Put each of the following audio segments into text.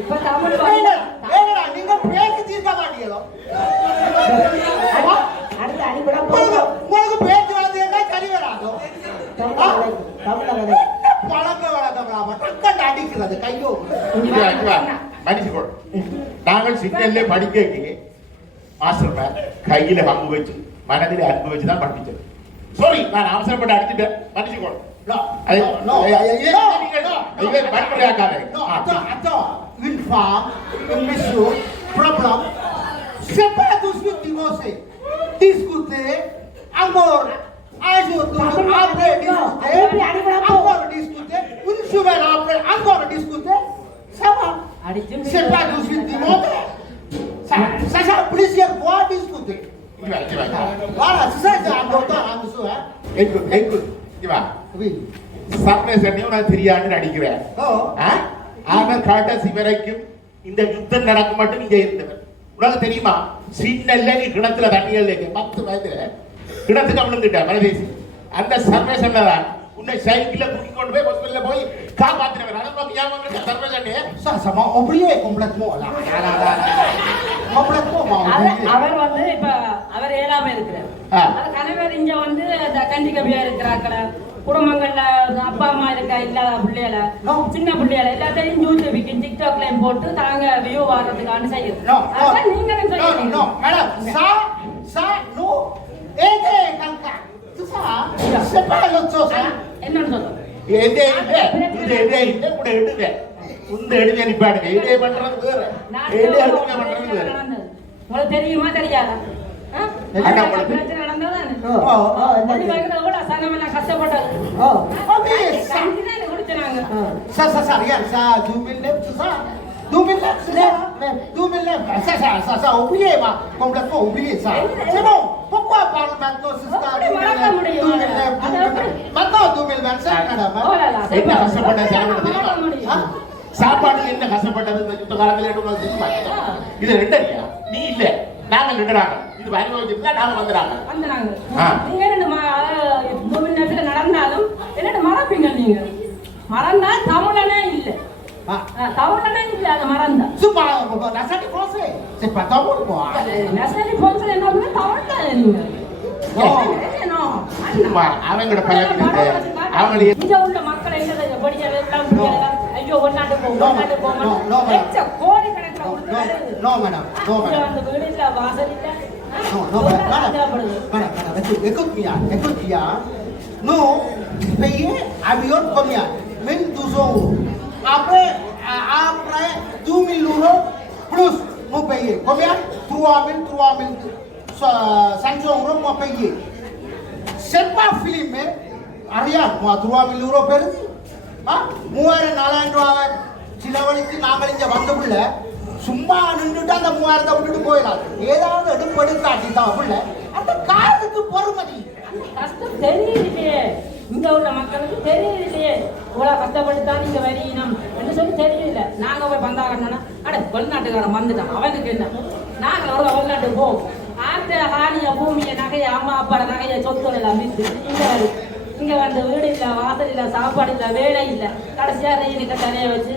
இப்ப தமிழ் ஏங்கடா, நீங்க பேசி தீர்க்க மாட்டீங்களோ? அடுத்து அடிபடா உங்களுக்கு உங்களுக்கு பேச்சு வளர்த்தீங்கன்னா சரி வராதோ? தமிழ பழக்க வழக்கம் டக்கண்டு அடிக்கிறது கையோ. மன்னிச்சுக்கோ. நாங்கள் சிக்னல்லே படிக்க மாஸ்டர் கையில அம்பு வச்சு மனதில் அன்பு வச்சு தான் படிச்சது சாரி நான் அவசரப்பட்டு அடிச்சுட்டேன். மன்னிச்சுக்கோ. No, no. Ja, ja, ja. No, no. No, attends, attends. Une femme, un monsieur, problème. C'est pas tout de suite divorcé. Discuter, amour. Un jour, deux jours, après discuter, encore discuter. Une semaine après, encore discuter. Ça va. C'est pas tout de suite divorcé. Ça, ça, ça, plusieurs fois discuter. Voilà, c'est ça, c'est important, monsieur. Hein? Écoute, écoute, tu vas. Oui. சர்வேசனையும் நான் தெரியாண்டு நடிக்கிறேன். ஆ? அவர் கடைசி வரைக்கும் இந்த யுத்தம் நடக்க மட்டும் நீங்க இருந்தவர். உனக்கு தெரியுமா? சின்னல்ல நீ கிணத்துல தண்ணிகள் இருக்கு பத்து வயதுல கிணத்துக்கு விழுந்துட்ட மனதேசி அந்த சர்வேசன்ல தான். உன்னை சைக்கிள்ல தூக்கி கொண்டு போய் ஹாஸ்பிட்டல்ல போய் காப்பாத்தினவர். அதை là. Là, là, là, là. Complètement, m'a அவர் வந்து இப்ப அவர் ஏழாம இருக்கிறார். கணவர் இங்க வந்து கபியா இருக்கிறாக்கள குடும்பங்கள்ல அப்பா அம்மா இருக்கா இல்லாத பிள்ளைகள. சின்ன பிள்ளைகள. எல்லாத்தையும் யூடியூபுக்கு டிக்டாக்லயும் போட்டு தாங்க வியூ வாடுறதுக்கான செய்யும் அதான் நீங்களும். என்னன்னு சொல்லுங்க. நிப்பாடுங்க இதே பண்றது வேற. பண்றது வேற. உங்களுக்கு தெரியுமா தெரியாதா? அப்படி என்ன கஷ்டப்பட்டது ஓ Okay, ça, கஞ்சி தானே குடிச்சாங்க ça, ça, ça, regarde, ça, 2009, tout ça, 2009, c'est ça, hein. 2009, ça, ça, ça, ça, oublié, ma, complètement oublié, ça. C'est bon, pourquoi parle maintenant, c'est ça, அப்படி மறக்க 2009, முடியும். 2009, அது 2009, எப்படி? maintenant 2025, madame, hein. ஓலலா, என்ன கஷ்டப்பட்ட செலவு தெரியுமா? மறக்க முடியும். ஆ? சாப்பாட்டுக்கு என்ன கஷ்டப்பட்டது? இந்த காலத்துல இது ரெண்டு இல்லையா? நீ இல்ல. நாங்க நின்றாங்க இது அனுபவிச்சிருந்தா நாங்க வந்துறாங்க. வந்தாங்க. ஆ. நீங்க ரெண்டு மூணு நேரத்துல நடந்தாலும் என்னட்டு மறப்பீங்க நீங்க? மறந்தா தமிழனே இல்ல. தமிழனே இல்ல அது மறந்தா ta boule, moi. நெசலி போன்றது என்ன தமிழ் தானே நீங்க சும்மா. அவங்களோட அவங்களுடைய உள்ள மக்கள் என்ன புரியல. ஐயோ போ வெளிநாட்டு போ. No, no, No, no, no, no, écoute bien, écoute bien. Nous, payons avion combien 1200 euros. Après, à- après 2000 euros, plus, nous payons combien 3000, 3000, euh, 500 euros, moi payé. C'est pas filmé. Regarde, moi 3000 euros பெருது ஆ மூவாயிரம் நாலாயிரம் ரூபாவை செலவழித்து நாங்கள் இங்க வந்த புள்ள சும்மா நின்றுட்டு அந்த மூவாயிரத்தை விட்டுட்டு போயிடலாம். ஏதாவது எடுப்படுத்தாட்டி தான் புள்ள அந்த காலத்துக்கு பொறுமதி. கஷ்டம் தெரியலையே இங்க உள்ள மக்களுக்கு தெரியலையே இவ்வளவு கஷ்டப்பட்டு தான் நீங்க வரியணும் என்று சொல்லி தெரியல. நாங்க போய் பந்தாகணும்னா அட வெளிநாட்டுக்காரன் வந்துட்டான். அவனுக்கு என்ன? நாங்க ஒரு வெளிநாட்டுக்கு போவோம். ஆத்த ஹானிய பூமிய நகைய அம்மா அப்பா நகைய சொத்து எல்லாம் வித்து. இங்க வந்து இங்க வந்து வீடு இல்ல வாசல் இல்ல சாப்பாடு இல்ல வேலை இல்ல. கடைசியா ரெயினுக்கு தலைய வச்சு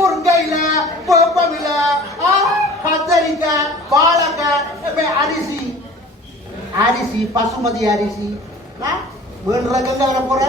புருங்கையில lui கத்தரிக்காய் வாழைக்காய் அரிசி. அரிசி பசுமதி அரிசி. வேறு ரகங்க வர போற?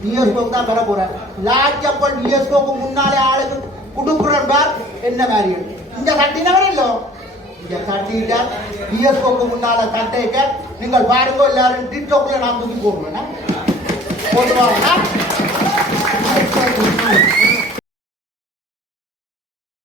டிஎஸ்கோக்கு தான் வர போற. லாஜப்பல் டிஎஸ்கோக்கு முன்னாலே ஆளுக்கு கொடுக்குறேன் பார் என்ன மாதிரி இந்த தட்டினவர் இல்லோ இந்த கட்டிட்ட டிஎஸ்கோக்கு முன்னால தட்டைக்க நீங்கள் பாருங்க எல்லாரும் டிக்டாக்ல நான் தூக்கி போடுவேன். போடுவாங்க